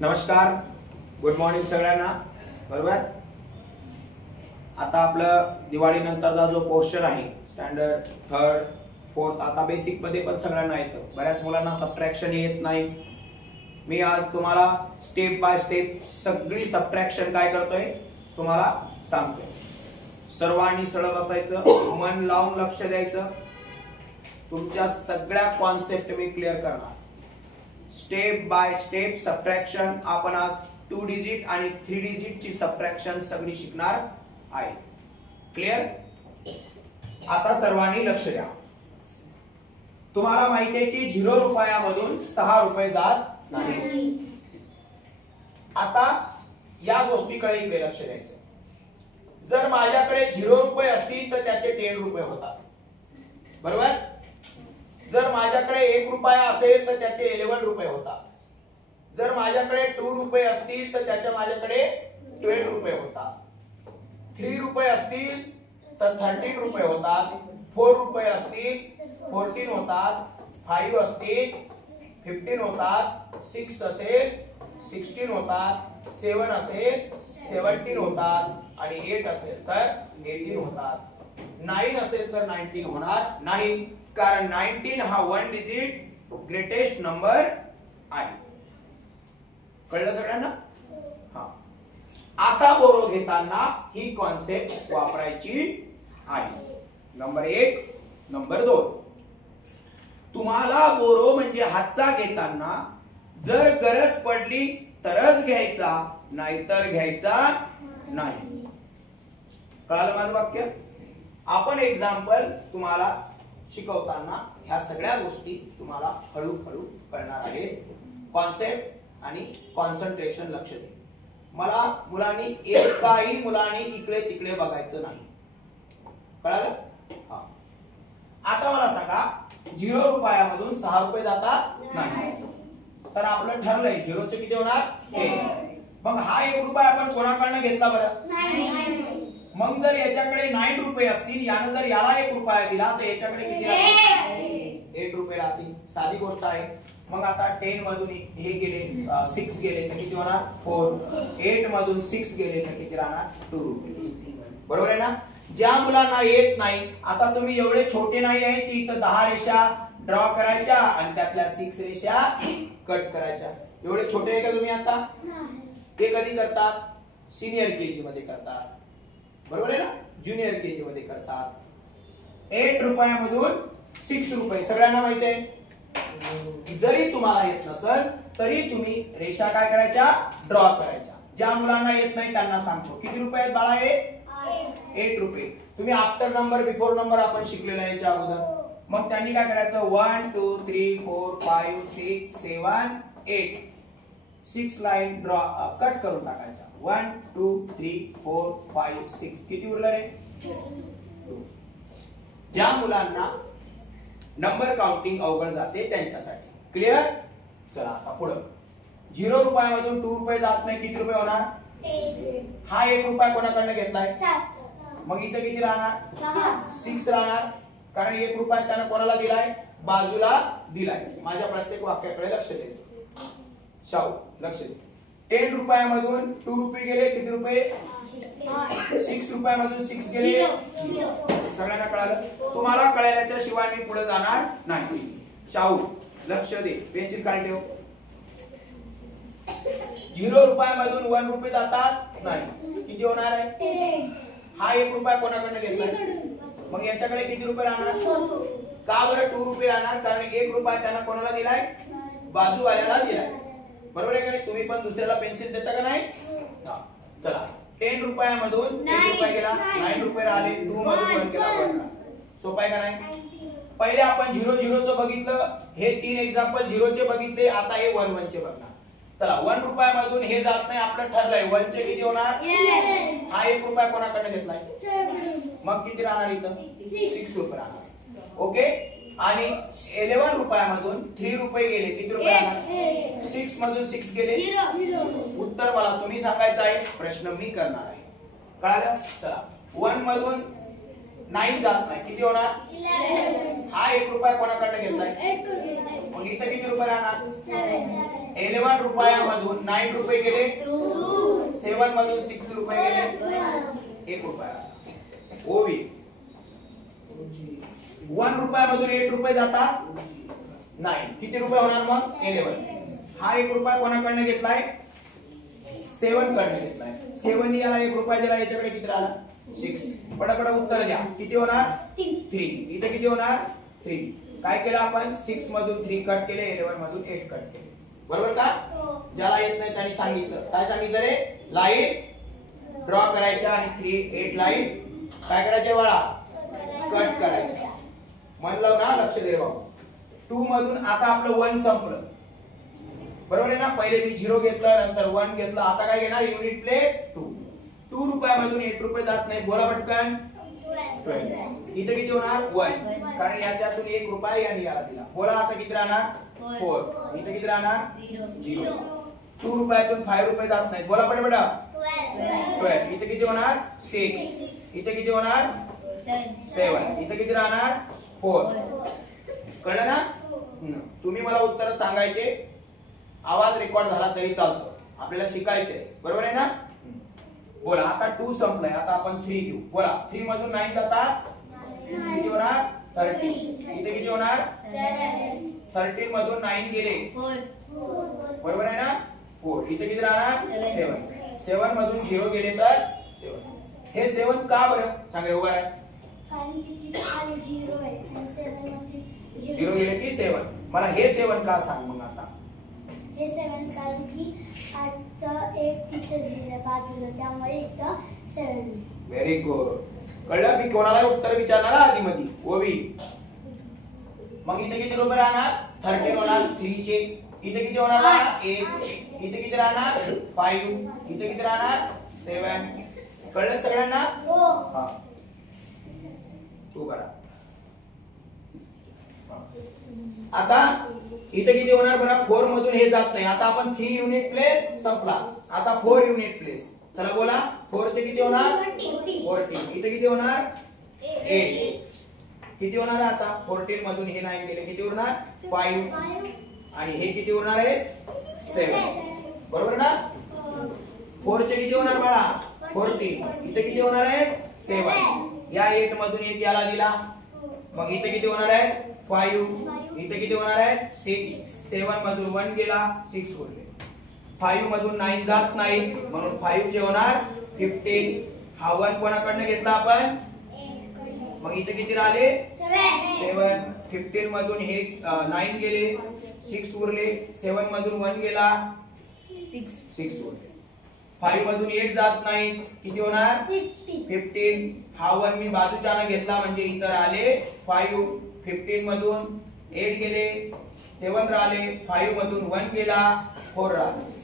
नमस्कार, good morning सगळ्यांना. बरोबर, आता आपलं दिवाळी नंतरचा जो पोर्शन आहे स्टँडर्ड थर्ड फोर्थ, आता बेसिक मध्ये पण सगळ्यांना येतं. बऱ्याच मुलांना सबट्रॅक्शन येत नाही. मी आज तुम्हाला स्टेप बाय स्टेप सगळी सबट्रॅक्शन काय करतोय तुम्हाला सांगतोय. सर्वांनी सरळ बसायचं, मन लावून लक्ष द्यायचं. तुमच्या सगळ्या कॉन्सेप्ट मी क्लिअर करणार. स्टेप बाय स्टेप सबट्रॅक्शन आपण आज 2 डिजिट आणि 3 डिजिट ची सबट्रॅक्शन सगळी शिकणार आहे. क्लिअर? आता सर्वांनी लक्ष द्या. तुम्हाला माहिती आहे की 0 रुपयामधून 6 रुपये जात नाही. आता या गोष्टीकडे इकडे लक्ष द्यायचं. जर माझ्याकडे 0 रुपये असतील तर त्याचे 10 रुपये होतात. बरोबर? जर माझ्याकडे 1 रुपया असेल तर त्याचे 11 रुपये होतात. जर माझ्याकडे 2 रुपये असतील तर त्याचे माझ्याकडे 12 रुपये होतात. 3 रुपये असतील तर 13 रुपये होतात. 4 रुपये असतील 14 होतात. 5 असतील 15 होतात. 6 असेल 16 होतात. 7 असेल 17 होतात आणि 8 असेल तर 18 होतात. 9 असेल तर 19 होणार नाही, कारण 19 हा 1 डिजिट ग्रेटेस्ट नंबर आहे. कळलं सगळ्यांना? हा. आता बोरो घेताना ही कॉन्सेप्ट वापरायची आहे. नंबर 1. नंबर 2, तुम्हाला बोरो म्हणजे हातचा घेताना जर गरज पडली तरच घ्यायचा, नाहीतर घ्यायचा नाही. कळालं माझं वाक्य? आपण एक्झाम्पल तुम्हाला शिकवताना ह्या सगळ्या गोष्टी तुम्हाला हळूहळू कळणार आहे. कॉन्सेप्ट आणि कॉन्सन्ट्रेशन लक्ष दे. मला मुलांनी एकाही मुलांनी इकडे तिकडे बघायचं नाही. कळालं? हा. आता मला सांगा, 0 रुपयामधून 6 रुपये जातात नाही. तर आपलं ठरलंय 0चे किती होणार? 1. मग हा 1 रुपया आपण कोणाकडनं घेतला बरं? मग जर याच्याकडे 9 रुपये असतील, यानं जर याला 1 रुपया दिला तर याच्याकडे किती राहतील? 8 रुपये राहतील. साधी गोष्ट आहे. मग आता 10 मधून हे गेले 6 गेले तर किती होणार? 4. 8 मधून 6 गेले तर किती राहणार? 2 रुपये. बरोबर आहे ना? ज्या मुलांना येत नाही, आता तुम्ही एवढे छोटे नाही आहे की इथं 10 रेषा ड्रॉ करायच्या आणि त्यातल्या 6 रेषा कट करायच्या. एवढे छोटे आहे का तुम्ही आता? हे कधी करतात? सिनियर केजी मध्ये करतात. बरोबर आहे ना? ज्युनियर केजी मध्ये करतात. 8 रुपयामधून 6 रुपये सगळ्यांना माहिती आहे. जरी तुम्हाला येत नसेल तरी तुम्ही रेषा काय करायच्या? ड्रॉ करायच्या. ज्या मुलांना येत नाही त्यांना सांगतो. किती रुपये आहेत बाळा हे? 8 रुपये. तुम्ही आफ्टर नंबर बिफोर नंबर आपण शिकलेला आहे याच्या अगोदर. मग त्यांनी काय करायचं? 1 2 3 4 5 6 7 8 6 लाईन ड्रॉ कट करून टाकायच्या. 1 2 3 4 5 6 किती उरलं रे? 2. ज्या मुलांना नंबर काउंटिंग अवघड जाते त्यांच्यासाठी. क्लिअर? चला आता पुढं. 0 रुपयामधून 2 रुपये जात नाही, किती रुपये होणार? 1. हा 1 रुपया कोणाकडनं घेतलाय? 7. मग इथं किती राहणार? 6 राहणार, कारण 1 रुपया त्यानं कोणाला दिलाय? बाजूला दिलाय. माझ्या प्रत्येक वाक्याकडे लक्ष द्यायचं. शाऊ लक्ष दे. 10 रुपयामधून 2 रुपये गेले, किती रुपये? 6 रुपयामधून 6 गेले. सगळ्यांना कळालं? तुम्हाला कळाल्याच्या शिवाय मी पुढे जाणार नाही. शाऊ लक्ष दे. पेन्सिल काढ ठेव. 0 रुपयामधून 1 रुपये जातात नाही, किती होणार आहे? हा 1 रुपया कोणाकडनं घेतलाय? मग याच्याकडे किती रुपये राहणार? का बरं 2 रुपये राहणार? कारण 1 रुपया त्यांना कोणाला दिलाय? बाजूवाल्याला दिलाय. बरोबर आहे का नाही? तुम्ही पण दुसऱ्याला पेन्सिल देता का नाही? चला, 10 रुपयामधून 1 रुपया गेला, 9 रुपये राहिले. 2 मधून 1 गेला, 1. सोपं आहे का नाही? पहिले आपण 0 0 चं बघितलं. हे 3 एक्झाम्पल 0 चे बघितले. आता हे 1 1 चे बघणार. चला, 1 रुपयामधून हे जात नाही, आपलं ठरलंय 1 चे किती होणार? हा 1 रुपया कोणाकडे घेतलाय? मग किती राहणार इथं? 6 रुपये राहणार. ओके. आणि 11 रुपयामधून 3 रुपये गेले, किती रुपये राहणार? 6 मधून 6 गेले. उत्तर मला तुम्ही सांगायचं आहे, प्रश्न मी करणार आहे. कळालं? चला, 1 मधून 9 जात नाही, किती होणार? 11. हा 1 रुपया कोणाकडनं घेतलाय? मग इथं किती रुपये राहणार? 11 रुपयामधून 9 रुपये गेले 7 मधून 6 रुपये गेले 1 रुपया. ओवी 1 रुपयामधून 8 रुपये जातात 9. किती रुपये होणार मग 11. हा 1 रुपया कोणाकडनं घेतलाय 7 कडनं घेतलाय. 7 ने याला 1 रुपया दिला, याच्याकडे किती राहिला 6. पटापट उत्तर द्या. किती होणार 3. इथे किती होणार 3. काय केलं आपण 6 मधून 3 कट केले, 11 मधून 8 कट केले. बरोबर का? ज्याला येत नाही त्याने सांगितलं. काय सांगितलं रे? लाईन ड्रॉ करायच्या आणि 3 8 लाईन काय करायचे बाळा कट करायचे. म्हणलं ना, लक्ष दे बाबा. 2 मधून आता आपलं 1 संपलं. बरोबर आहे ना? पहिले मी 0 घेतलं, नंतर 1 घेतलं. आता काय घेणार युनिट प्लेस 2. 2 रुपयामधून 8 रुपये जात नाही. बोला पटकन 12. इथे किती होणार 1, कारण याच्यातून 1 रुपया यांनी याला दिला. बोला आता किती राहणार 4. इथे किती राहणार 0. 2 रुपयातून 5 रुपये जात नाहीत. बोला पटपट 12. इथे किती होणार 6. इथे किती होणार 7. इथे किती राहणार 4. कळलं ना? तुम्ही मला उत्तर सांगायचे. आवाज रेकॉर्ड झाला तरी चालतो. आपल्याला शिकायचंय. बरोबर आहे ना? बोला आता 2 संपलाय. आता आपण 3 घेऊ. बोला 3 मधून 9 जातात किती होणार 30. इथे किती होणार 13 मधून 9 गेले 4. बरोबर आहे ना 4. इथे किती राहणार 7. 7 मधून 0 गेले तर 7. हे 7 का बरं सांगा उभा आहे. कारण की खाली 0 आहे आणि 7 मध्ये 0 गेले की 7. मला हे 7 का सांग मग आता. हे 7 कारण की आता 1 तिथे दिलं बाजूला, त्यामुळे इथं 7. Very good. कळलं? मी कोणाला उत्तर विचारणार आधी मध्ये ओवी. मग इथे किती रुपये राहणार 13 होणार 3 चे. इथे किती होणार 8. इथे किती राहणार 5. इथे किती राहणार 7. कळलं सगळ्यांना? हो. हा तू करा. आता इथे किती होणार बरं 4 मधून हे जात नाही. आता आपण 3 युनिट प्लेस संपला. आता 4 युनिट प्लेस. चला बोला 4 चे किती होणार 14. इथे किती होणार 8. किती होणार आता 14 मधून हे 9 गेले किती होणार 5. आणि हे किती होणार आहे 7. बरोबर ना? 4 चे किती होणार बाळा 14. इथे किती होणार आहे 7. या 8 मधून 1 याला दिला. मग इथे किती होणार आहे 5. इथे किती होणार आहे 6. 7 मधून 1 गेला 6 उरले. 5 मधून 9 जात नाही, म्हणून 5 चे होणार 15. हा 1 कोणाकडनं घेतला आपण. मग इथे किती राहिले 7. 15 मधून हे 9 गेले 6 उरले. 7 मधून 1 गेला 6 उरले. 5 मधून 8 जात नाही, किती होणार 15. हा 1 मी बाजूच्यानं घेतला म्हणजे इतर आले 5. 15 मधून 8 गेले 7 राहिले. 5 मधून 1 गेला 4 राहिले.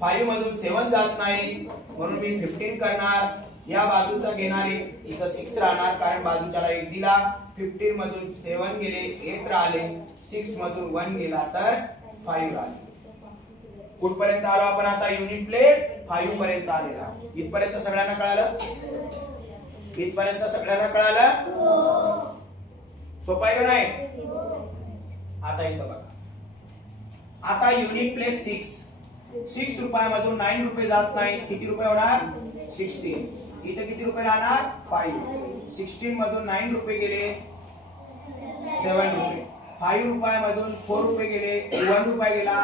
5 मधून 7 जात नाही, म्हणून मी 15 करणार. या बाजूचा घेणारे इथं 6 राहणार, कारण बाजूच्याला 1 दिला. 15 मधून 7 गेले 8 राहिले. 6 मधून 1 गेला तर 5 राहिले. कुठपर्यंत आलो आपण आता युनिट प्लेस 5 पर्यंत आलेला. इथपर्यंत सगळ्यांना कळालं? इथपर्यंत सगळ्यांना कळालं? सोपं आहे का नाही? आता इथं बघा. आता युनिट प्लेस 6 रुपयामधून 9 रुपये जात नाही, किती रुपये होणार 16. इथे किती रुपये राहणार 5. 16 मधून 9 रुपये गेले 7 रुपये. 5 रुपयामधून 4 रुपये गेले 1 रुपया गेला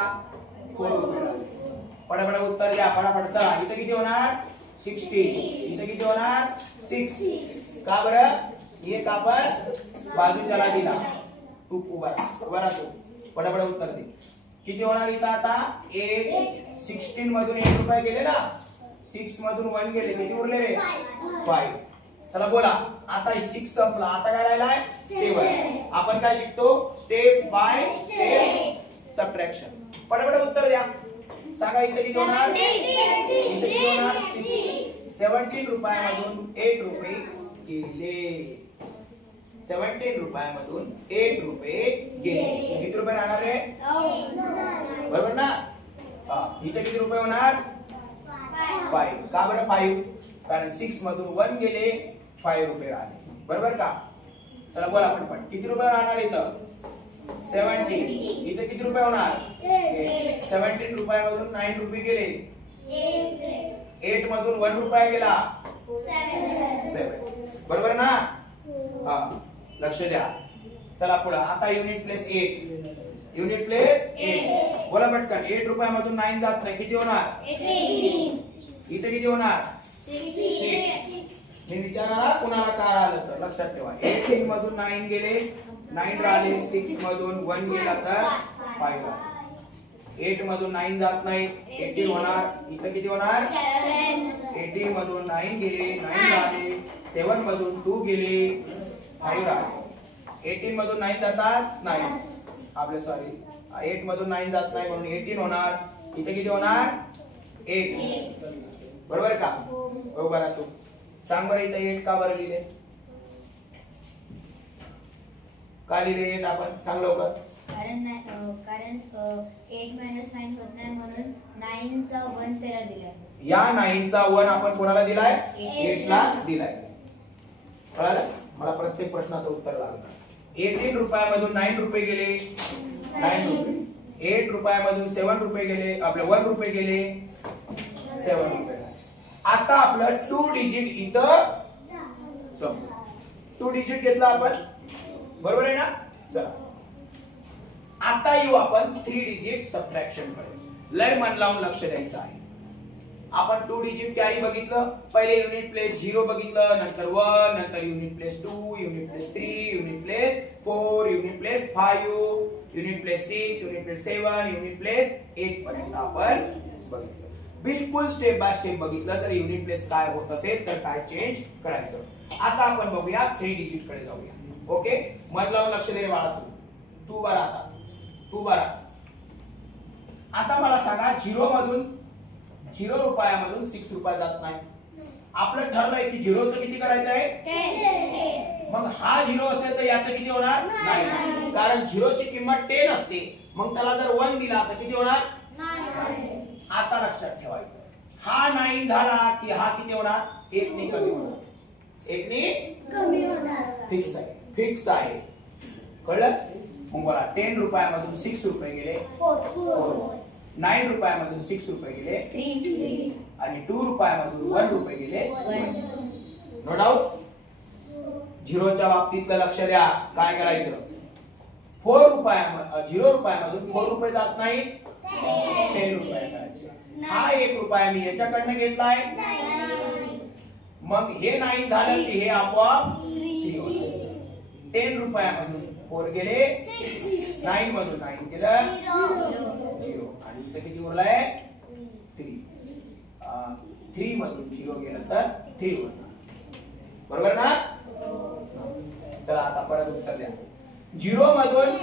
4 रुपये राहिले. पटापट उत्तर द्या पटापट. चला इथे किती होणार 16. इथे किती होणार 6. का बरं एक आपण बाजूच्याला दिला. तू उभा राहतो. पटापट उत्तर दे. किती होणार इथं आता 8. 16 मधून 1 रुपये गेले ना. 6 मधून 1 गेले किती उरले रे 5. चला बोला आता 6 संपला. आता काय राहिलाय 7. आपण काय शिकतो स्टेप बाय स्टेप सबट्रॅक्शन. पटापट उत्तर द्या. सांगा इथे किती होणार इथे किती होणार 17 रुपयामधून 8 रुपये गेले. 17 रुपयामधून 8 रुपये गेले. किती रुपये राहणार रे बरोबर ना. इथे किती रुपये होणार 5. का बरं 5? कारण 6 मधून 1 गेले 5 रुपये राहिले. बरोबर का? चला बोला पटपट. किती रुपये राहणार इथं 70. इथे किती रुपये होणार 17 रुपयामधून 9 रुपये गेले 8 मधून 1 रुपया गेला 7. बरोबर ना हा लक्ष द्या. चला पुढे आता युनिट प्लेस 8. युनिट प्लेस 8 बोला पटकन. 8 रुपयामधून 9 जात नाही किती होणार 18. इथे किती होणार 6. मी विचारणार कुणाला काय आलं तर लक्षात ठेवा. 18 मधून 9 गेले 9 राहिले 6 मधून 1 गेला तर 5 राहिले. 8 मधून 9 जात नाही 18 होणार. इथे किती होणार 18 मधून 9 गेले 9 राहिले 7 मधून 2 गेले 5 राहिले. 18 मधून 9 जातात नाही आपले सॉरी 8 मधून 9 जात नाही म्हणून 18 होणार. इथे किती होणार 8. बरोबर का हो बघा तू सांग बरं इथे 8 का बरं लिहिले का लिहिले 8 आपण सांग लवकर. कारण 8 - 9 होत नाही म्हणून 9 चा 1 त्याला दिलाय. या 9 चा 1 आपण कोणाला दिलाय 8 ला दिलाय. कळलं मला प्रत्येक प्रश्नाचं उत्तर लागणार. 18 रुपयामधून 9 रुपये गेले 9 रुपये. 8 रुपयामधून 7 रुपये गेले आपले 1 रुपये गेले 7 रुपये. आता आपलं 2 डिजिट इथं 2 डिजिट घेतला आपण बरोबर आहे ना. चला आता येऊ आपण 3 डिजिट सबट्रॅक्शन कडे. लय मन लावून लक्ष द्यायचं आहे. आपण 2 डिजिट कॅरी बघितलं. पहिले युनिट प्लेस 0 बघितलं नंतर 1 नंतर unit place 2 unit place 3 unit place 4 unit place 5 unit place 6 unit place 7 unit place 8 पर्यंत आपण बघितलं. बिलकुल स्टेप बाय स्टेप बघितलं तर युनिट प्लेस काय होत असेल तर काय चेंज करायचं. आता आपण बघूया 3 डिजिट कडे जाऊया. ओके मन लावून लक्ष दे बाळा. तू बरा आता तू बरा. आता मला सांगा 0 रुपयामधून 6 रुपये जात नाही. आपलं ठरलंय की 0चं किती करायचं आहे 10. मग हा 0 असेल तर याचं किती होणार नाही कारण 0ची किंमत 10 असते. मग त्याला जर 1 दिला तर किती होणार 9. आता लक्षात ठेवायचं हा 9 झाला की हा किती होणार 1 ने कमी होणार. 1 ने कमी होणार. फिक्स आहे कळलं. मग बोला 10 रुपयामधून 6 रुपये गेले 4. 9 रुपयामधून 6 रुपये गेले 3. आणि 2 रुपयामधून 1 रुपये गेले 1. No doubt. 0च्या बाबतीतलं लक्ष द्या काय करायचं 0 रुपयामधून 4 रुपये जात नाही 10 रुपये करायचे. हा 1 रुपया मी याच्याकडनं घेतलाय मग हे 9 झालं की हे आपोआप 3 होणार. 10 रुपयामधून 4 गेले 9 मधून 9 गेलं 0 आणि इथे किती उरलाय 3. 3 मधून 0 गेलं तर 3 होणार. बरोबर ना. चला आता परत उत्तर द्या. 0 मधून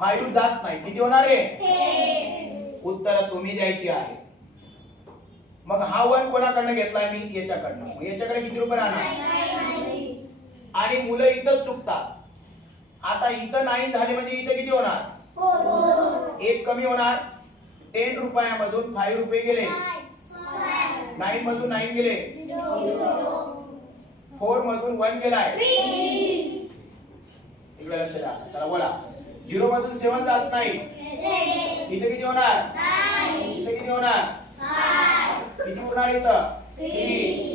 5 जात नाही किती होणार आहे उत्तर तुम्ही द्यायची आहे. मग हा 1 कोणाकडनं घेतलाय मी याच्याकडनं. मग याच्याकडे किती रुपये राहणार आणि मुलं इथं चुकतात. आता इथं 9 झाले म्हणजे इथं किती होणार 1 कमी होणार. 10 रुपयामधून 5 रुपये गेले 9 मधून 9 गेले 4 मधून 1 गेलाय. इकडे लक्ष द्या. चला बोला 0 मधून 7 जात नाही इथे किती होणार इथे किती होणार किती उरणार इथं 3.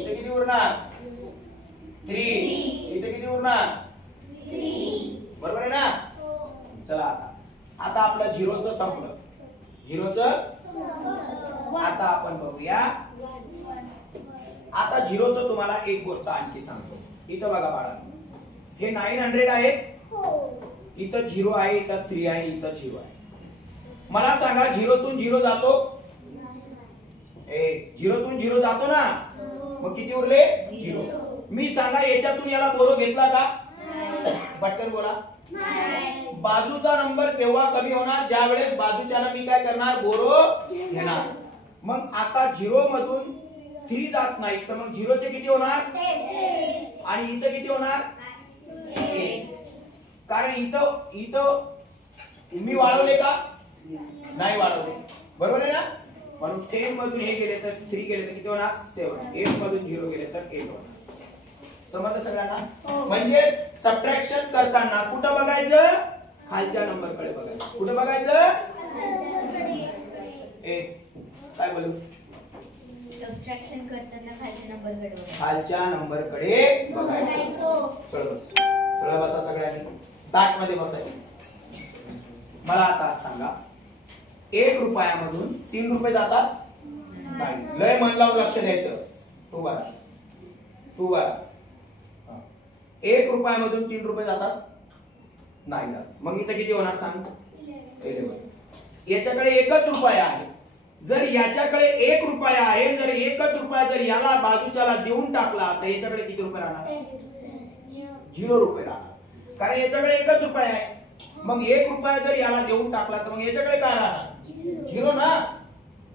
इथे किती उरणार 3. इथे किती उरणार 3. बरोबर आहे ना. चला आता आपलं 0चं संपलं. 0चं आता आपण बघूया. आता 0चं तुम्हाला एक गोष्ट आणखी सांगतो. इथं बघा बाळा हे 900 आहे इथं 0 आहे इथं 3 आहे इथं 0 आहे. मला सांगा 0 तून 0 जातो 0 तून 0 जातो ना मग किती उरले 0. मी सांगा याच्यातून याला बोरो घेतला का पटकन बोला. बाजूचा नंबर केव्हा कमी होणार ज्या वेळेस बाजूच्याला मी काय करणार बोरो घेणार. मग आता 0 मधून 3 जात नाही तर मग 0चे किती होणार आणि इथं किती होणार 8. कारण इथं मी वाढवले का नाही वाढवले बरोबर आहे ना. म्हणून 10 मधून हे गेले तर 3 गेले तर किती होणार 7. 8 मधून 0 गेले तर 8 होणार. समजलं सगळ्यांना. म्हणजे सबट्रॅक्शन करताना कुठं बघायचं खालच्या नंबरकडे बघायचं. कुठे बघायचं? काय बोलू? सबट्रॅक्शन करताना खालच्या नंबरकडे बघायचं. खालच्या नंबरकडे बघायचं. सरळ बसा सगळ्यांनी. ताट मध्ये बसायचं. मला आता सांगा 1 रुपयामधून 3 रुपये जातात? नाही. लय मन लावून लक्ष द्यायचं. तू बघा 1 रुपयामधून 3 रुपये जातात? नाही जात. मग इथं किती होणार सांग? 11. याच्याकडे 1च रुपया आहे. जर याच्याकडे 1 रुपया आहे, जर 1च रुपया जर याला बाजूच्याला देऊन टाकला तर याच्याकडे किती रुपये राहणार? 0 रुपये राहणार. कारण याच्याकडे 1च रुपया आहे. मग 1 रुपया जर याला देऊन टाकला तर मग याच्याकडे काय राहणार? 0 ना.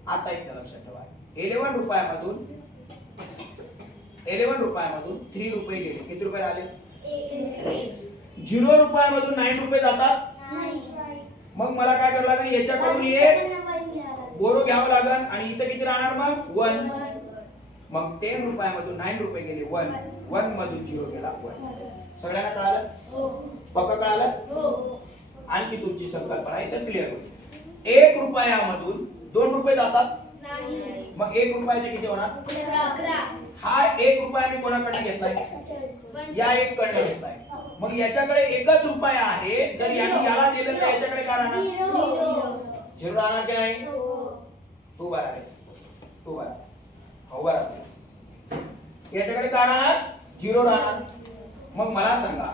आता एक लक्षात ठेवा. 11 रुपयामधून 3 रुपये गेले. किती रुपये राहिले? 0 रुपयामधून 9 रुपये जातात? मग मला काय करावं लागेल? याच्याकडून 1 बोरो घ्यावं लागेल आणि इथं किती राहणार? मग 1. मग 10 रुपयामधून 9 रुपये गेले 1. 1 मधून 0 गेला 1. सगळ्यांना कळालं? पक्का कळालं? आणखी तुमची संकल्पना इथं क्लिअर होईल. 1 रुपयामधून 2 रुपये जातात? मग 1 रुपयाचे किती होणार? 11. हा 1 रुपया मी कोणाकडे घेतलाय? या 1 कडे घेतलाय. मग याच्याकडे 1च रुपया आहे. जर यांनी याला दिलं तर याच्याकडे काय राहणार? 0 राहणार की नाही? तू बरा आहे. तू बरा. हो बरा. याच्याकडे काय राहणार? 0 राहणार. मग मला सांगा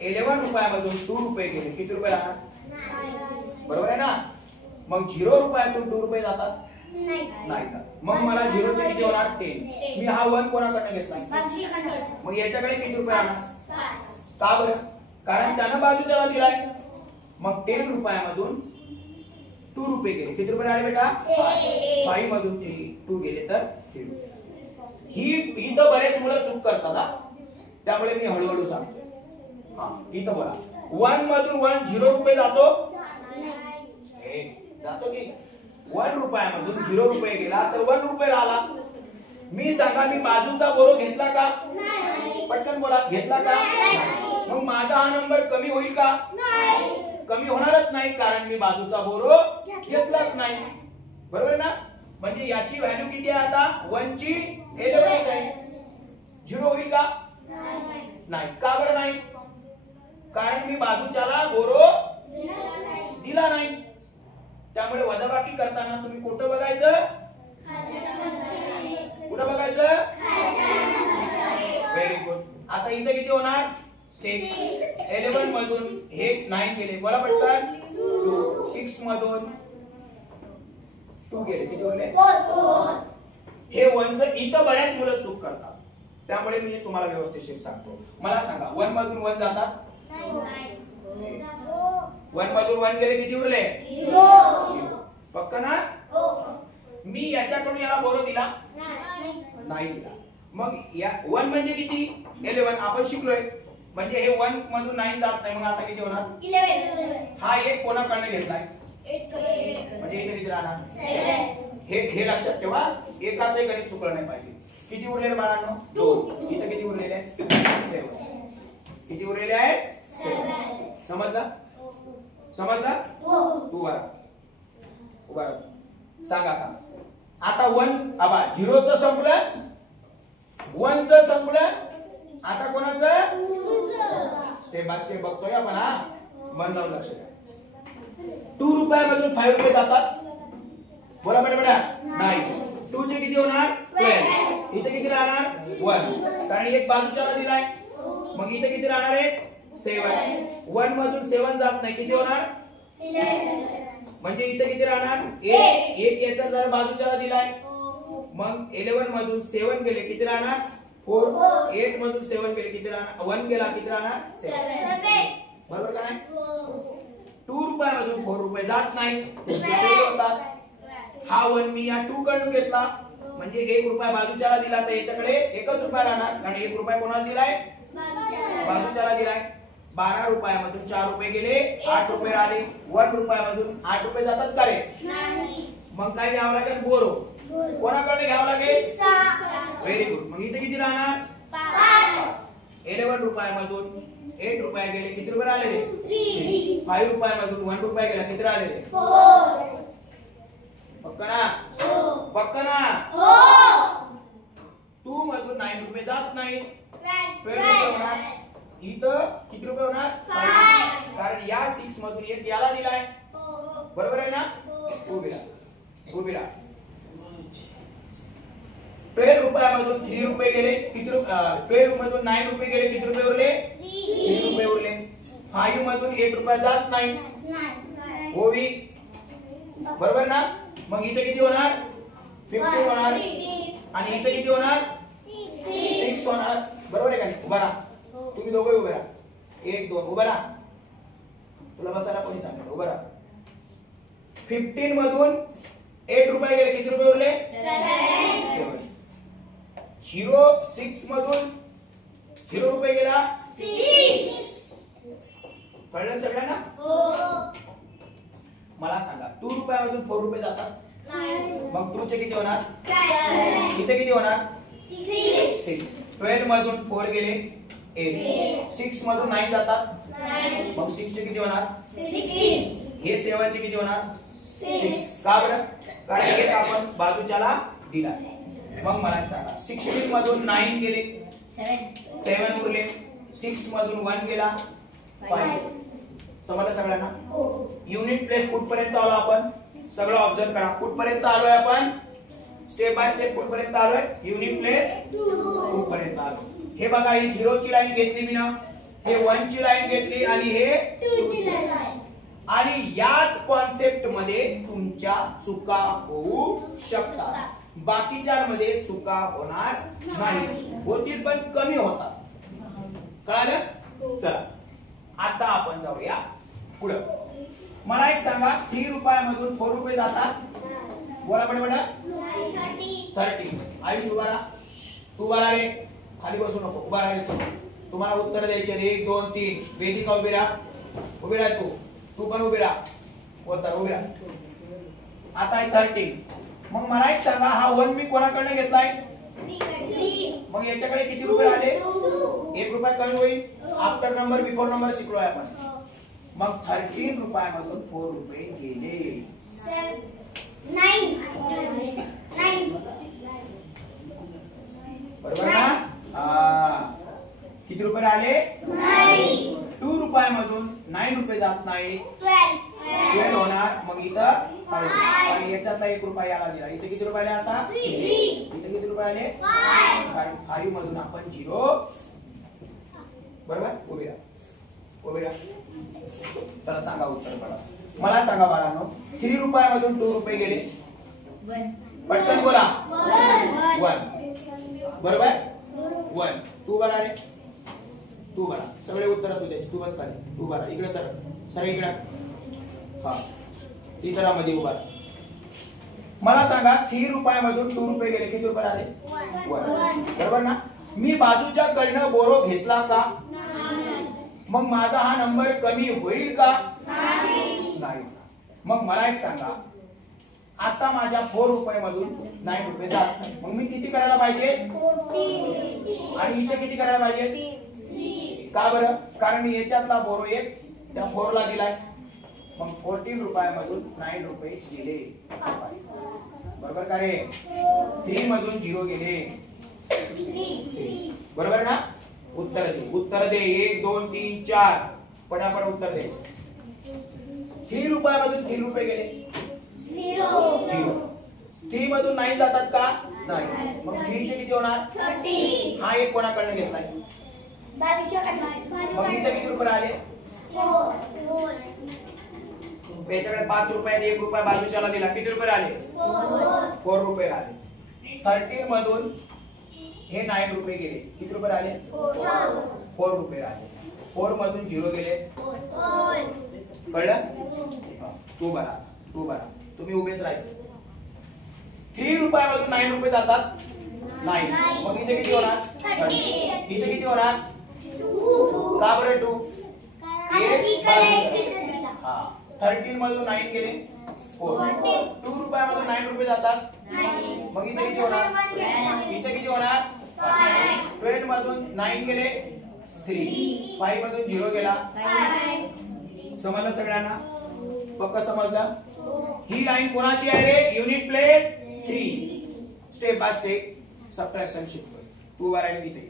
11 रुपयामधून 2 रुपये गेले. किती रुपये राहणार? बरोबर आहे ना. मग 0 रुपयातून 2 रुपये जातात? नाही जात. मग मला 0 चे किती होणार? 10. मी हा 1 कोणाकडे घेतलाय? मग याच्याकडे किती रुपये राहणार? का बरं? कारण त्यानं बाजूच्याला दिलाय. मग 10 रुपयामधून 2 रुपये गेले. किती रुपये राहिले बेटा? 5 मधून 2 गेले तर 3 रुपये. ही तर बरेच मुलं चूक करतात. त्यामुळे मी हळूहळू सांगतो. इथं बोला 1 मधून 0 रुपये जातो? जातो की? 1 रुपयामधून 0 रुपये गेला तर 1 रुपये राहिला. मी सांगा मी बाजूचा बोरो घेतला का? पटकन बोला. घेतला का? मग माझा हा नंबर कमी होईल का? कमी होणारच नाही. कारण मी बाजूचा बोरो घेतलाच नाही. बरोबर ना. म्हणजे याची व्हॅल्यू किती आहे आता? 1 ची 11 आहे. 0 होईल का? नाही. का बरं नाही? कारण मी बाजूच्याला बोरो दिला नाही. त्यामुळे वजाबाकी करताना तुम्ही कुठं बघायचं? कुठं बघायचं? Very good. आता इथे किती होणार? 6. 11 मधून हे 9 गेले. बोला पटकन. 6 मधून 2 गेले. किती उरले? 4. हे 1 चं इथं बऱ्याच मुलं चूक करतात. त्यामुळे मी तुम्हाला व्यवस्थित सांगतो. मला सांगा 1 मधून 1 जातात? 1 मधून 1 गेले. किती उरले? 0. पक्का ना. मी याच्याकडून याला बोरो दिला? नाही दिला. मग या 1 म्हणजे किती? 11. आपण शिकलोय. म्हणजे हे 1 मधून 9 जात नाही. मग आता किती होणार? 11. हा 1 कोणाकडे घेतलाय? म्हणजे इथे किती राहणार? 7. हे लक्षात ठेवा. एकाचही गणित चुकलं नाही पाहिजे. किती उरलेले बाळांनो? 2. इथे किती उरलेले आहेत? 7. किती उरलेले आहेत? 7. समजलं? समजलं? तू बरा. सांगा का? आता 1 आबा 0 चं संपलं, 1 चं संपलं. आता कोणाचं? स्टेप बाय स्टेप बघतोय आपण. मन लावून लक्ष द्या. 2 रुपयामधून 5 रुपये जातात? बोला बेटा. नाही. 2 चे किती होणार? 12. इथे किती राहणार? 1. कारण एक बाजूच्याला दिलाय. मग इथे किती राहणार आहे? 7. 1 मधून 7 जात नाही. किती होणार? 11. म्हणजे इथे किती राहणार? 1. एक याच्या जर बाजूच्याला दिलाय. मग 11 मधून 7 गेले. किती राहणार? 4. 8 मधून 7 गेले. किती राहणार? 1 गेला. किती राहणार? 7. बरोबर का नाही? 2 रुपयामधून 4 रुपये जात नाही. हा 1 मी या 2 कडून घेतला. म्हणजे 1 रुपया बाजूच्याला दिला तर याच्याकडे 1च रुपया राहणार. कारण 1 रुपया कोणाला दिलाय? बाजूच्याला दिलाय. 12 रुपयामधून 4 रुपये गेले. 8 रुपये राहिले. 1 रुपयामधून 8 रुपये जातात का रे? मग काय घ्यावं लागेल? बोरो. कोणाकडे घ्यावं लागेल? Very good. मग इथे किती राहणार? 5. 11 रुपयामधून 8 रुपये गेले, किती रुपये आले? 5 रुपयामधून 1 रुपया गेला, किती आले? 4. पक्का ना? पक्का ना? 2 मधून 9 रुपये जात नाही, 12 रुपये होणार. इथं किती रुपये होणार? 5. कारण या 6 मधून एक याला दिलाय, बरोबर आहे ना? उभी राहा. 12 रुपयामधून 3 रुपये गेले, किती रुपये? 12 मधून 9 रुपये गेले, किती रुपये उरले? 3 रुपये उरले. 5 मधून 8 रुपया जात नाही, होवी, बरोबर ना? मग इथे किती होणार? 50 होणार. आणि इथे किती होणार? 6 होणार, बरोबर आहे का? उभा राहा, तुम्ही दोघे उभे राहा. 1 2 उभा राहा. तुला बसायला कोणी सांगितलं? उभा राहा. 15 मधून 8 रुपये गेले, किती रुपये उरले? 7. 6 मधून 0 रुपये गेला, 6. कळलं सगळ्यांना? मला सांगा 2 रुपयामधून 4 रुपये जातात, मग 2 चे किती होणार? इथे किती होणार? 6. 12 मधून 4 गेले, 8. 6 मधून 9 जातात, मग 6 चे किती होणार? 6. हे 7 चे किती होणार? 6. का बरं? कारण एक आपण बाजूच्याला दिला. मग मला सांगा 16 मधून 9 गेले, 7 उरले. 6 मधून 1 गेला, 5. समजलं सगळ्यांना? युनिट प्लेस कुठपर्यंत आलो आपण? सगळं ऑब्झर्व करा. कुठपर्यंत आलोय आपण? स्टेप बाय स्टेप कुठपर्यंत आलोय? युनिट प्लेस 2 पर्यंत आलो. हे बघा, ही 0 ची लाईन घेतली मी ना, हे 1 ची लाईन घेतली आणि हे 2 ची लाईन. आणि याच कॉन्सेप्ट मध्ये तुमच्या चुका होऊ शकतात, बाकीच्यांमध्ये चुका होणार नाही. होतील पण कमी होतात. कळालं? चला आता आपण जाऊया पुढे. मला एक सांगा, 3 रुपयामधून 4 रुपये जातात, बोला बडबड. 30. आयुष उभा राहा. तू उभा राहा रे, खाली बसू नको, उभा राहा. तुम्हाला उत्तर द्यायचे 1 2 3. वेदिका उभी राहा. उभी राहा. तू पण उभी राहा. बोलता उभी राहा. आता आहे 30. मग मला एक सांगा, हा 1 मी कोणाकडे घेतलाय? मग याच्याकडे किती रुपये आले? 1 रुपया कमी होईल. आफ्टर नंबर बिफोर नंबर शिकलोय आपण. मग 13 रुपयामधून 4 रुपये गेले, 9. बरोबर ना? किती रुपये आले? 2 रुपयामधून 9 रुपये जात नाही, 12 होणार. मग इथं 5. आणि याच्यातला 1 रुपया याला दिला. इथे किती रुपये आले? आता इथे किती रुपये आले? 5. कारण 5 मधून आपण 0, बरोबर? उभी राहा. चला सांगा उत्तर बघा. मला सांगा बाळांनो, 3 रुपयामधून 2 रुपये गेले, पटकन बोला. 1, बरोबर? 1. तू बरा रे, तू बरा. सगळे उत्तर तू द्यायचे. तू बस खाली, तू बरा. इकडे सर इकडे. हा, इतरा मध्ये उभा. मला सांगा 3 रुपयामधून 2 रुपये गेले, किती रुपये आले? 1. बरोबर ना? मी बाजूच्या कडनं बोरो घेतला का? मग माझा हा नंबर कमी होईल का? नाही. मग मला एक सांगा, आता माझ्या 4 रुपयामधून 9 रुपये जात नाही, मग मी किती करायला पाहिजे? आणि इथे किती करायला पाहिजे? का बरं? कारण मी याच्यातला बोरो 1 त्या 4 ला दिलाय. मग 14 रुपयामधून 9 रुपये गेले, बरोबर का रे? 3 मधून 0 गेले, बरोबर ना? उत्तर दे 1 2 3 4. पटापट उत्तर दे. 3 रुपयामधून 3 रुपये गेले, 0. 3 मधून 9 जातात का? नाही. मग 3 चे किती होणार? 30. हा 1 कोणाकडनं घेतलाय? मग इथे किती रुपये आले? 4. याच्याकडे 5 रुपयाने 1 रुपया बाजूच्याला दिला, किती रुपये आले? 4 रुपये आले. 13 मधून हे 9 रुपये गेले, किती रुपये आले? 4 रुपये आले. 4 मधून 0 गेले, कळलं? तू बरा. तुम्ही उभेच राहायचे. 3 रुपयामधून 9 रुपये जातात, नाही. मग इथे किती होणार? 30. इथे किती होणार? का बरं 2? 13 मधून 9 गेले, 4. 2 रुपयामधून 9 रुपये जातात, मग इथे किती होणार? इथे किती होणार? 12 मधून 9 गेले, 3 5 मधून 0 गेला 5 समजलं सगळ्यांना पक्क समजलं ही लाईन कोणाची आहे रे unit place 3 step by step subtraction शिकतोय तू उभा राहिली इथे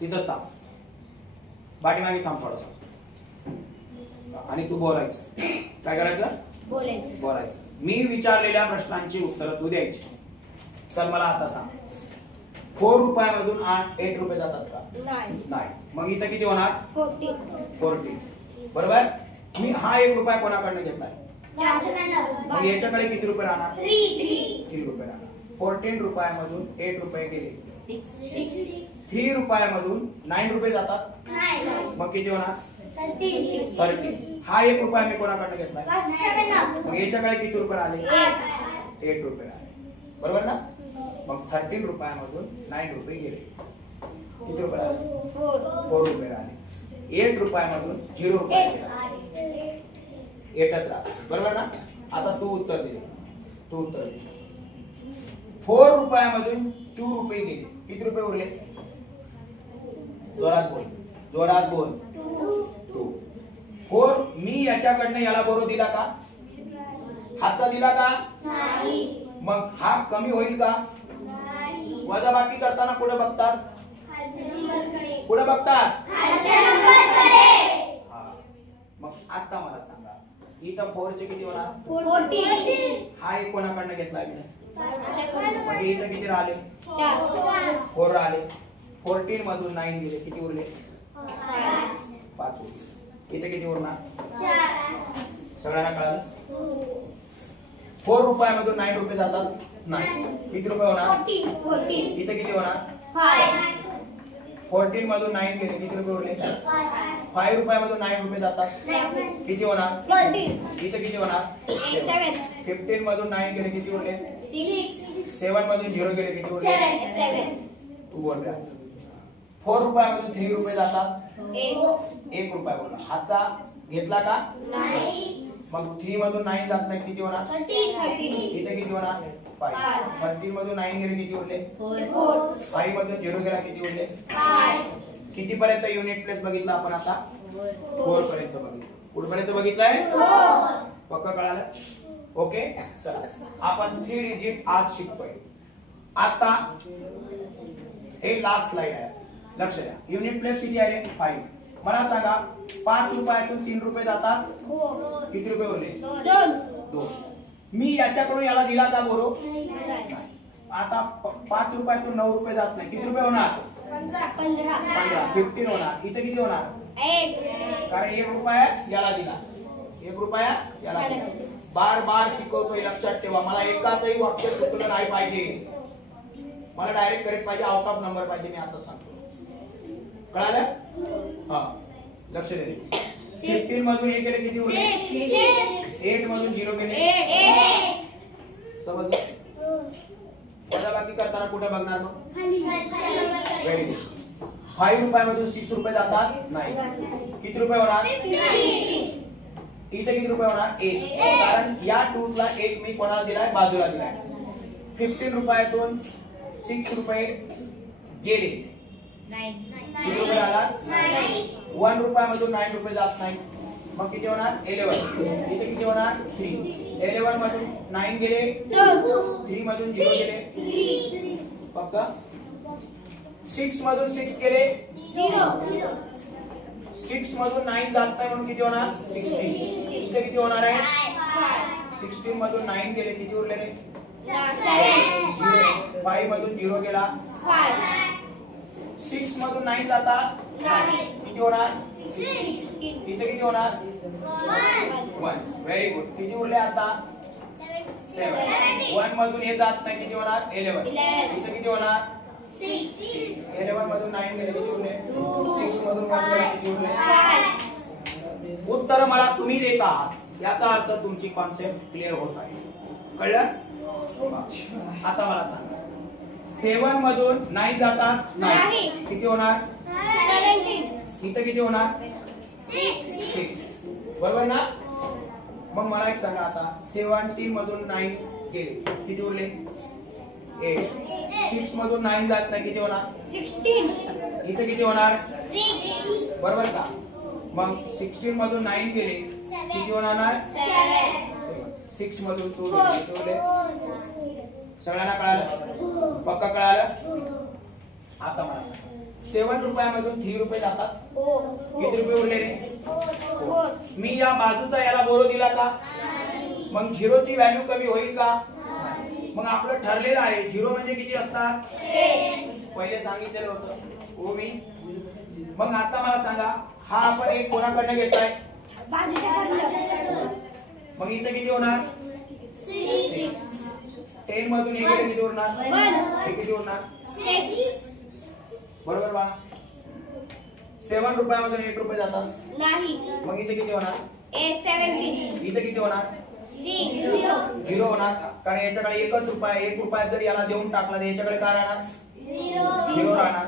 तिथंच थांब पाठीमागे थांब थोडासा आणि तू बोलायचं काय करायचं बोलायचं मी विचारलेल्या प्रश्नांची उत्तरं तू द्यायची चल मला आता सांग 4 रुपयामधून 8 रुपये जातात का नाही मग इथं किती होणार 40 बरोबर मी हा 1 रुपया कोणाकडनं घेतलाय मग याच्याकडे किती रुपये राहणार 3 रुपये राहणार 14 रुपयामधून 8 रुपये गेले 3 रुपयामधून 9 रुपये जातात मग किती होणार 30 हा 1 रुपया मी कोणाकडनं घेतलाय मग याच्याकडे किती रुपये आले 8 रुपये आले बरोबर ना मग 13 रुपयामधून 9 रुपये गेले किती रुपये आले 4 रुपये आले 8 रुपयामधून 0 रुपये गेले 8च राहते बरोबर ना आता तू उत्तर दे 4 रुपयामधून 2 रुपये गेले किती रुपये उरले जोरात बोल 2 4 मी याच्याकडनं याला बरोबर दिला का हातचा दिला का मग हा कमी होईल का वजाबाकी करताना कुठे बघतात मग आता मला सांगा इथं 4 चे किती होणार 14 हा एक कोणाकडनं घेतलाय मी म्हणजे इथं किती राहिले 4 राहिले 14 मधून 9 गेले किती उरले 5 उरले इथे किती उरणार 4 सगळ्यांना कळालं 4 रुपयामधून 9 रुपये जातात नाही किती रुपये होणार इथे किती होणार 14 मधून 9 गेले किती रुपये उरले 5 रुपयामधून 9 रुपये जातात किती होणार इथे किती होणार 15 मधून 9 गेले किती उरले 7 मधून 0 गेले किती उरले तू बोल रहा 4 रुपयामधून 3 रुपये जातात 1 रुपया बोला हातचा घेतला का मग 3 मधून 9 जात नाही किती होणार 13 इथे किती होणार 5 13 मधून 9 गेले किती उरले 5 मधून 0 गेला किती उरले 5 किती पर्यंत युनिट प्लेस बघितला आपण आता 4 पर्यंत बघितलं कुठपर्यंत बघितलंय पक्का कळालं ओके चला आपण 3 डिजिट आज शिकतोय आता हे लास्ट स्लाइड आहे लक्ष द्या युनिट प्लेस किती आहे रे 5 मला सांगा 5 रुपयातून 3 रुपये जातात किती रुपये उरले 2 मी याच्याकडून याला दिला का बोरो आता 5 रुपयातून 9 रुपये जात नाही किती रुपये होणार 15 होणार इथे किती होणार 1 कारण 1 रुपया याला दिला 1 रुपया याला दिला बार शिकवतोय लक्षात ठेवा मला एकाचही वाक्य चुकलं नाही पाहिजे मला डायरेक्ट करेक्ट पाहिजे आउट ऑफ नंबर पाहिजे मी आता सांगतो कळालं हा लक्ष दे 15 मधून 1 गेले किती उरले 8 मधून 0 गेले समजलं वजाबाकी करताना कुठे बघणार मग व्हेरी गुड 5 रुपयामधून 6 रुपये जातात नाही किती रुपये होणार इथे किती रुपये होणार 1 कारण या 2 ला 1 मी कोणाला दिलाय बाजूला दिलाय 15 रुपयातून 6 रुपये गेले किती रुपये आला 1 रुपयामधून 9 रुपये जात नाही मग किती होणार 11 इथे किती होणार 3 11 मधून 9 गेले 3 मधून 0 गेले पक्का 6 मधून 6 गेले 6 मधून 9 जात नाही म्हणून किती होणार 16 इथे किती होणार आहे 16 मधून 9 गेले किती उरले रे 5 मधून 0 गेला 6 मधून 9 जातात किती होणार इथे किती होणार 1 व्हेरी गुड किती उरले आता 7 1 मधून हे जात नाही किती होणार 11 इथे किती होणार 11 मधून 9 गेले किती उरले 6 मधून 1 गेले किती उरले उत्तर मला तुम्ही देत आहात याचा अर्थ तुमची कॉन्सेप्ट क्लिअर होत आहे कळलं आता मला सांगा 7 मधून 9 जातात नाही किती होणार 17 इथे किती होणार 6 बरोबर ना मग मला एक सांगा आता 17 मधून 9 गेले किती उरले 8 6 मधून 9 जात नाही किती होणार 16 इथे किती होणार 6 बरोबर का मग 16 मधून 9 गेले किती होणार 7 6 मधून 2 गेले सगळ्यांना कळालं पक्का कळालं आता मला सांगा 7 रुपयामधून 3 रुपये जातात किती रुपये उरले रे मी या बाजूचा याला बोरो दिला का मग झिरोची व्हॅल्यू कमी होईल का मग आपलं ठरलेलं आहे झिरो म्हणजे किती असतात पहिले सांगितलेलं होतं ओ मी मग आता मला सांगा हा आपण एक कोणाकडनं घेतोय मग इथे किती होणार 10 मधून एक किती उरणार हे किती उरणार बरोबर बा 7 रुपयामधून 8 रुपये जातात नाही मग इथे किती होणार 17 इथे किती होणार 6 झिरो होणार कारण याच्याकडे एकच रुपया 1 रुपया जर याला देऊन टाकला तर याच्याकडे काय राहणार झिरो राहणार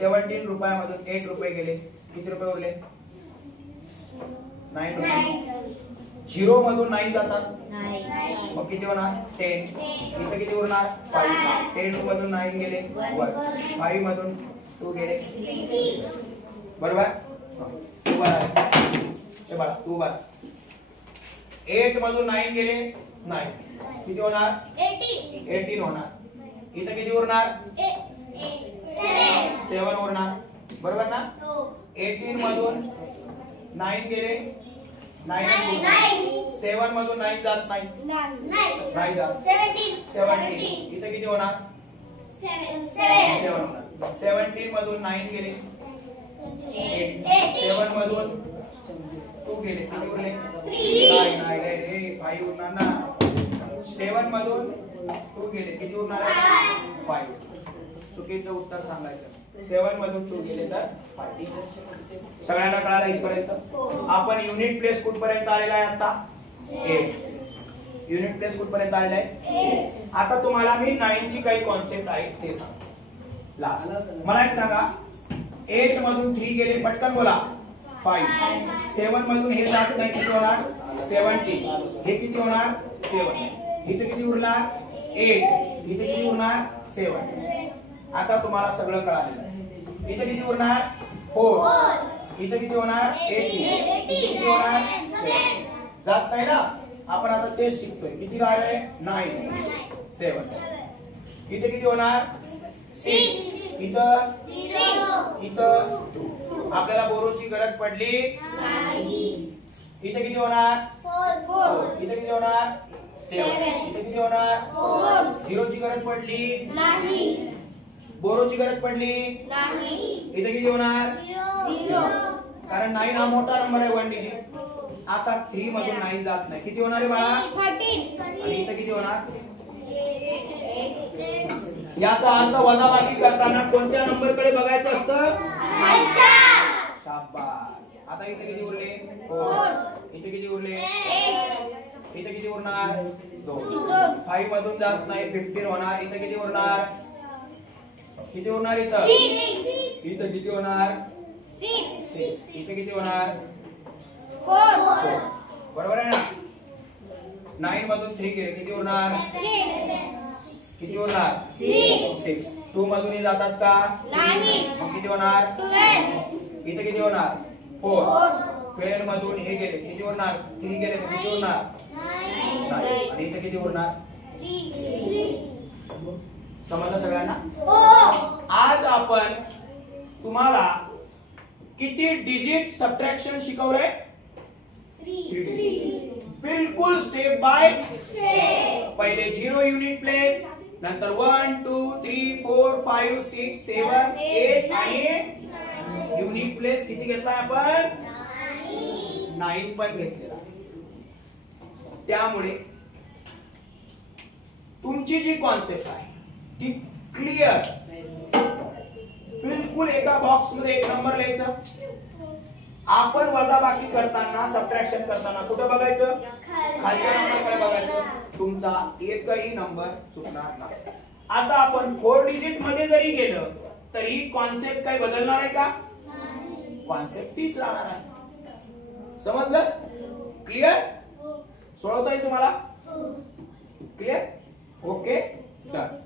17 रुपयामधून 8 रुपये गेले किती रुपये उरले 9 रुपये झिरो मधून 9 जातात मग किती होणार 10 इथे किती उरणार 5 10 मधून 9 गेले 1 5 मधून 2 गेले बरोबर तू बरा हे बघा तू बरा 8 मधून 9 गेले 9 किती होणार 18 होणार इथे किती उरणार 7 उरणार बरोबर ना 18 मधून 9 गेले 9 7 मधून 9 जात नाही नाही जात 17 इथे किती होणार 7 होणार 17 मधून 9 गेले 7 मधून 2 गेले किती उरले नाही नाही रे 5 उरणार ना 7 मधून 2 गेले किती उरणार 5 चुकीचं उत्तर सांगायचं 7 मधून 2 गेले तर 5 सगळ्यांना कळालं इथपर्यंत आपण युनिट प्लेस कुठपर्यंत आलेला आहे आता 8 युनिट प्लेस कुठपर्यंत आलेला आहे आता तुम्हाला मी 9 ची काही कॉन्सेप्ट आहे ते सांग लास्ट मला एक सांगा 8 मधून 3 गेले पटकन बोला 5 7 मधून हे जात नाही किती होणार 17 हे किती होणार 7 इथे किती उरणार 8 इथे किती उरणार 7 आता तुम्हाला सगळं कळालं इथे किती उरणार 4 इथे किती होणार 8 इथे किती होणार 7 जात नाही ना आपण आता तेच शिकतोय किती राहिले 9 7 इथे किती होणार 6 इथं 2 आपल्याला बोरोची गरज पडली इथे किती होणार 4 इथे किती होणार 7 इथे किती होणार झिरोची गरज पडली बोरोची गरज पडली इथे किती होणार कारण 9 हा मोठा नंबर आहे 1 डिजिट आता 3 मधून 9 जात नाही किती होणार आहे बाळा आणि इथे किती होणार याचा अर्थ वजाबाकी करताना कोणत्या नंबर कडे बघायचं असतं शाबास आता इथे किती उरले 4 इथे किती उरले इथे किती उरणार 2 5 मधून जात नाही 15 होणार इथे किती उरणार किती होणार इथं इथं किती होणार 6 इथे किती होणार 4 बरोबर आहे ना 9 मधून 3 गेले किती उरणार किती होणार 6 2 मधून हे जातात का मग किती होणार 12 इथे किती होणार 4 12 मधून हे गेले किती होणार 3 गेले किती होणार 9 आणि इथे किती होणार 3 समजलं सगळ्यांना आज आपण तुम्हाला किती डिजिट सबट्रॅक्शन शिकवलंय 3 बिल्कुल स्टेप बाय पहिले 0 युनिट प्लेस नंतर 1 2 3 4 5 6 7 8 आणि युनिट प्लेस किती घेतलाय आपण 9 पण घेतलेला त्यामुळे तुमची जी कॉन्सेप्ट आहे ती क्लिअर बिल्कुल एका बॉक्स मध्ये एक नंबर लिहायचा आपण वजाबाकी करताना सबट्रॅक्शन करताना कुठं बघायचं खालच्या नंबरकडे बघायचं तुमचा एकही नंबर चुकणार नाही आता आपण 4 डिजिट मध्ये जरी गेलं तरी कॉन्सेप्ट काही बदलणार आहे का कॉन्सेप्ट तीच राहणार आहे समजलं क्लिअर सोडवता येईल तुम्हाला क्लिअर ओके डन